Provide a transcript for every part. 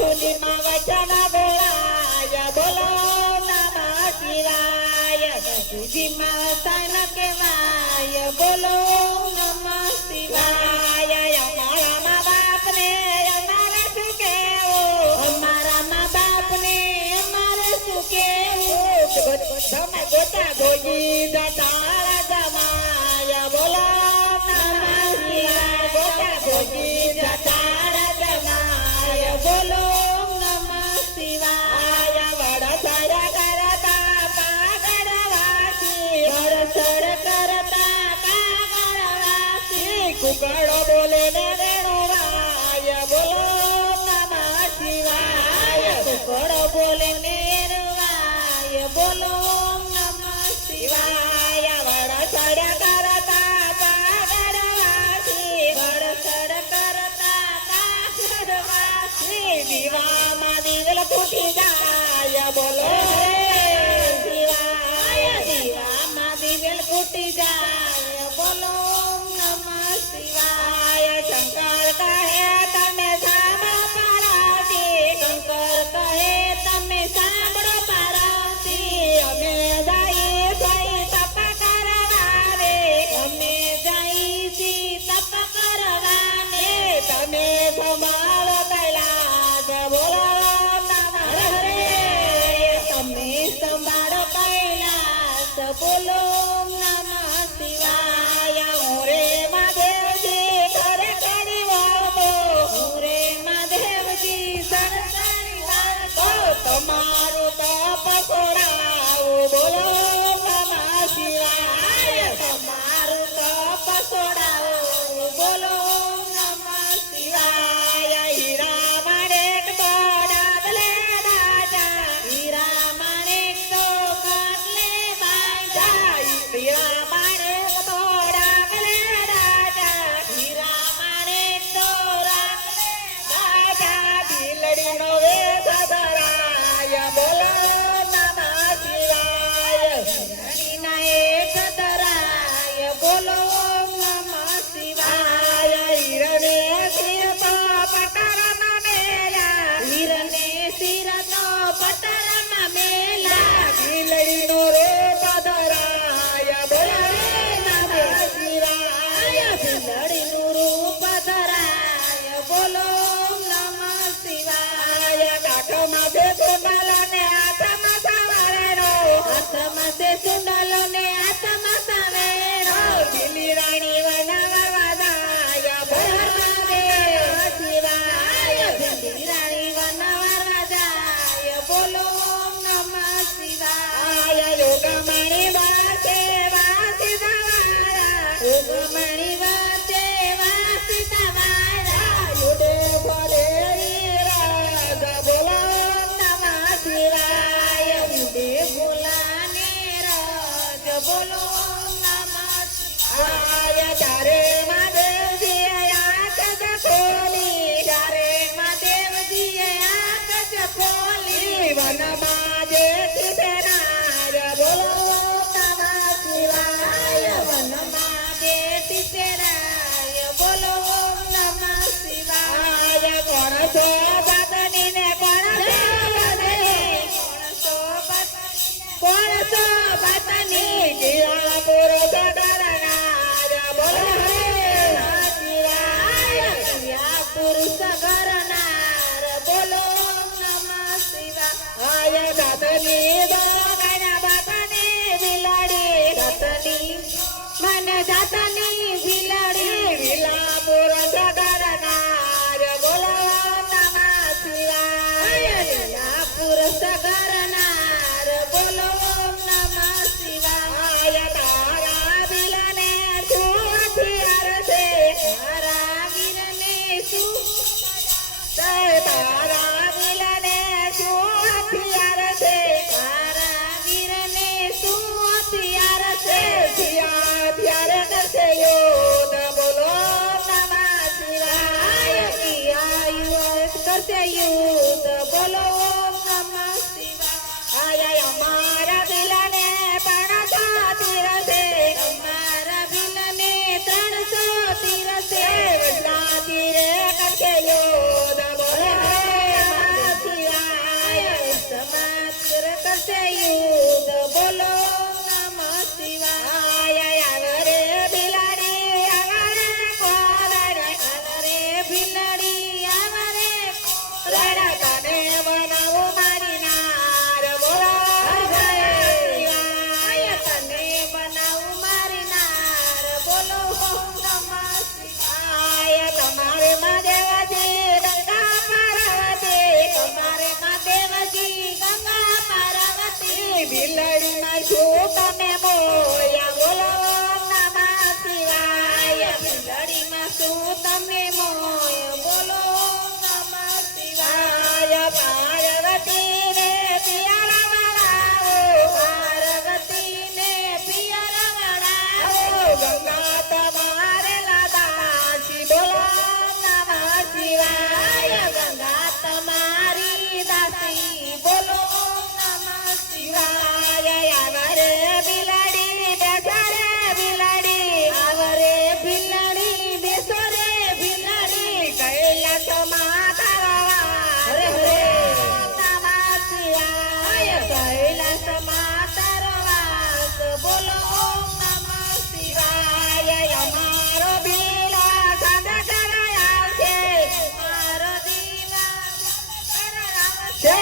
સુધીમાં વચન બોલાય બોલો નમઃ શિવાય સુધીમાં સન કહેવાય બોલો નમઃ શિવાય અમારા મા બાપને અમારે શું કેવું અમારા મા બાપને અમારે શું કેવું તમે ગોતા ગોજી જટાળ જમાય બોલો નમઃ શિવાય ગોતા ગોજી જટાળ જમાય બોલો નમઃ શિવાય વડસર કરતા પાગળવાસી વડસર કરતા કાગળવાસી કુકડો બોલે ને રેણુવાય બોલો નમઃ શિવાય કુકડો બોલે ને રેણુવાય બોલો નમઃ શિવાય વડસર કરતા પાગળવાસી વડસર કરતા કાગળવાસી દીવામાં દીવલ ફૂટી જાય બોલો શિવાય દીવામાં દીવલ ફૂટી જાય બોલો નમઃ શિવાય શંકર કહે તમે સાંભળો પાર્વતી શંકર કહે તમે સાંભળો પાર્વતી અમે જઈએ છીએ તપ કરવાને અમે જઈએ છીએ તપ કરવાને તમે સંભાળો કૈલાસ બોલો નમઃ હરે તમે સંભાળો કૈલાસ બોલો નમઃ શિવાય હું રે મહાદેવજી ઘરે કરી વાળો હું રે મહાદેવજી સરકારી વાળો તમારું તપ છોડાવું બોલો નમઃ શિવાય તમારું તપ છોડાવું બોલો નમઃ શિવાય હીરા માણેક તો ડાબલે રાજા હીરા માણેક તો કાટલે બાંધા હીરા માણેક તો ડાબલે રાજા હીરા માણેક તો રાગલે રાજા બિલડીનો વેશ ધરાય બોલો નમઃ શિવાય બિલડીના વેશ ધરાય બોલો નમઃ શિવાય હીરને શિર તો પટરમાં મેલા હીરને શિર તો પટરમાં મેલા બિલડીનો રૂપ ધરાય બોલો નમઃ શિવાય બિલડીનું રૂપ ધરાય બોલો નમઃ શિવાય કાઠમાં છે સુંડલ ને હાથમાં સવારેનો હાથમાં છે સુંડલ ને હાથમાં સવારેનો દિલ્હી રાણી વનાવવા જાય બોલો નમઃ શિવાય દિલ્હી રાણી વનાવવા જાય બોલો નમઃ શિવાય યોગમણી વાસે વાસી સવારા યોગમણી વાસે વાસી સવારા યુડે ભલે રાજ બોલો નમઃ શિવાય યુડે બોલાને રાજ બોલો નમઃ શિવાય ચારે મહાદેવજી આંખ જ ખોલી ચારે મહાદેવજી આંખ જ ખોલી વનમાં જેઠી બેનાર બોલો નમઃ શિવાય વનમાં જેઠી બેનાર બોલો નમઃ શિવાય કોણ છો બાતની ને કોણ છો બાતની કોણ છો બાતની જીવા પુરુષ કરનાર બોલો નમઃ શિવાય જીવા પુરુષ કરનાર બોલો નમઃ શિવાય દાતની દોગના બાતની બિલાડી દાતની મને દાતની બિલાડી વિલા પુરુષ કરનાર બોલો નમઃ શિવાય વિલા પુરુષ કરનાર બોલો નમઃ શિવાય તારા બિલને શું હથિયાર છે તારા વીરને શું તારા બિલને શું હથિયાર છે તારા વીરને શું હથિયાર છે હથિયાર કરશે યોદ બોલો નમઃ શિવાય કરશે યુદ્ધ બોલો નમઃ શિવાય અમારા બિલને પણ તીર છે અમારા બિલને 300 તીર છે વડલા તીરે કરશે યોદ બોલો કૈલાસમાં તારો વાસ. હરે હરે. ઓમ નમઃ શિવાય. કૈલાસમાં તારો વાસ. બોલો ઓમ નમઃ શિવાય. અમારો બીલો સદ કરાયા છે. અમારો બીલો સદ કરાયા છે.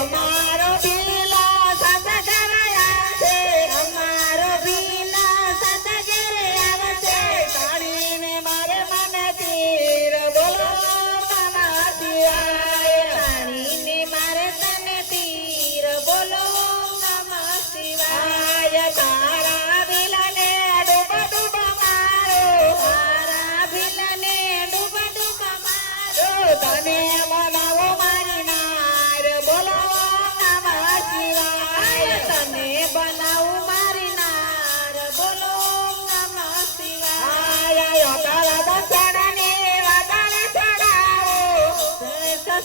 અમારો બીલો સદ કરાયા છે. અમારો બીલો સદ કરાયા છે. કાઢીને મારે મને તીર. બોલો ઓમ નમઃ શિવાય. કાઢીને મારે તને તીર. બોલો ઓમ નમઃ શિવાય. તારા બિલને ડૂબ ડૂબ મારો. તારા બિલને ડૂબ ડૂબ મારો. તને બનાવો મારી નાર. બોલો ઓમ નમઃ શિવાય. તને બનાવું મારી નાર. બોલો ઓમ નમઃ શિવાય. તારા દક્ષિણને વાદળ ચડાવો.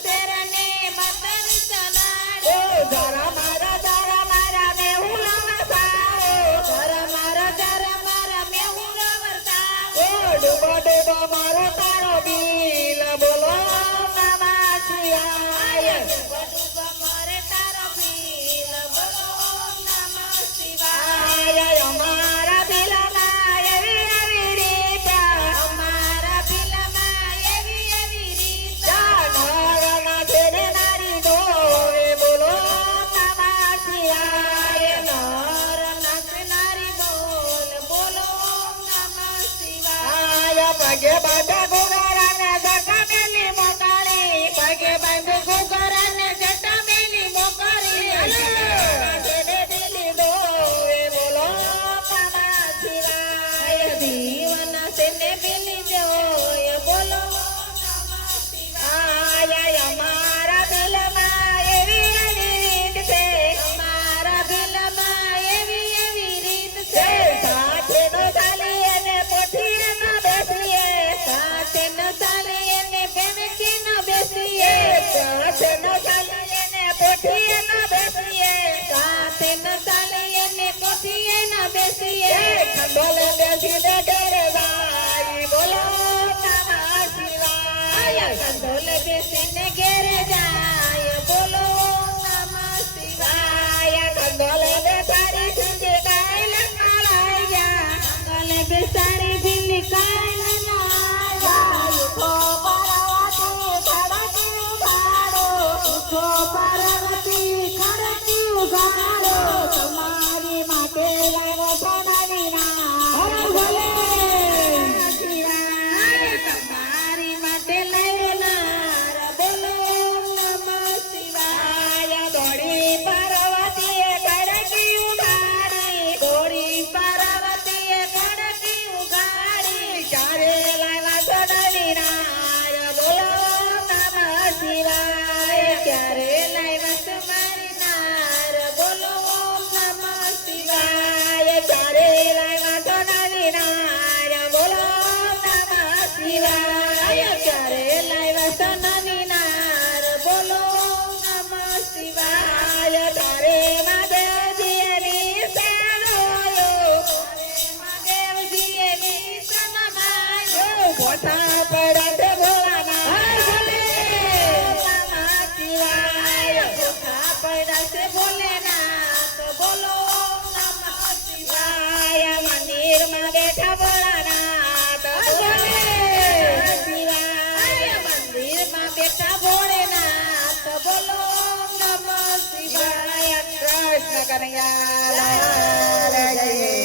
શેરને મતર ચડાવો. જરા મારા મેહુલ વરસાવો. જરા મારા મેહુલ વરસાવો. ડૂબો ડૂબો મારો તારો બીલ. બોલો ઓમ નમઃ શિવાય. ડૂબો ડૂબો મારે તારો બીલ. બોલો ઓમ નમઃ શિવાય. અમારા બિલમાં એવી એવી રીત. અમારા બિલમાં એવી રીત. નરના ઘેરે નારી ધોવે. બોલો ઓમ નમઃ શિવાય. નર નાચ નારી બોલ. બોલો ઓમ નમઃ શિવાય. પગે બાંધે ઘોઘરાને જટા મેલી મોકળી. પગે બાંધે ઘોઘરાને જટા મેલી મોકળી. ઘેરે દિલી ધોવે. બોલો ઓમ નમઃ શિવાય. દીવના સેને પેલી જોય. બોલો ઓમ નમઃ શિવાય. અમારા બિલમાં એવી એવી રીત છે. અમારા બિલમાં એવી રીત છે. સાથે નો ચાલી અને પોઠીએ ન બેસીએ. સાથે ન ચાલી અને બેનકી ન બેસીએ. સાથે ન ચાલી અને પોઠીએ ન બેસીએ. સાથે ન ચાલી અને પોઠીએ ન બેસીએ. ખંડોલે બેસીને ઘરે જાય. બોલો ઓમ નમઃ શિવાય. ખંડોલે બેસીને ઘેરે જાય. બોલો ઓમ નમઃ શિવાય. ખંડોલે બેસારી ખીજી કાયલ નાળાઈ ગયા. ખંડોલે બેસારી ભીલી કાયલ નાળાઈ ગયા. ઉઠો પાર્વતી ખડકી ઉગાડો. ઉઠો પાર્વતી ખડકી ઉગાડો. તમારી માટે લાવો સોનાની નાર. ભલે શિવાય. તમારી માટે લાવ્યો નાર. બોલો ઓમ નમઃ શિવાય. દોડી પાર્વતીએ ખડકી ઉગાડી. દોડી પાર્વતીએ ખડકી ઉગાડી. ક્યારે લાવ્યા સોનાની નાર. બોલો ઓમ નમઃ શિવાય. ક્યારે લાવ્યા તમારી નાર. બોલો ઓમ નમઃ શિવાય. ક્યારે લાવ્યા સોનાની નાર. બોલો ઓમ નમઃ શિવાય. ક્યારે લાવ્યા સોનાની નાર. બોલો ઓમ નમઃ શિવાય. તારે મહાદેવજીએ નિશાન જોયો. તારે મહાદેવજીએ નિશાન માર્યો. ગોઠા પડ્યા છે ભોળાનાથ. ઓમ નમઃ શિવાય. ગોઠા પડ્યા છે ભોલેનાથ. બોલો ઓમ નમઃ શિવાય. મંદિરમાં બેઠા ભોળાનાથ. બોલે શિવાય. મંદિરમાં બેઠા ભોળેનાથ. બોલો ઓમ નમઃ શિવાય. કૃષ્ણ કનૈયા લાલ કી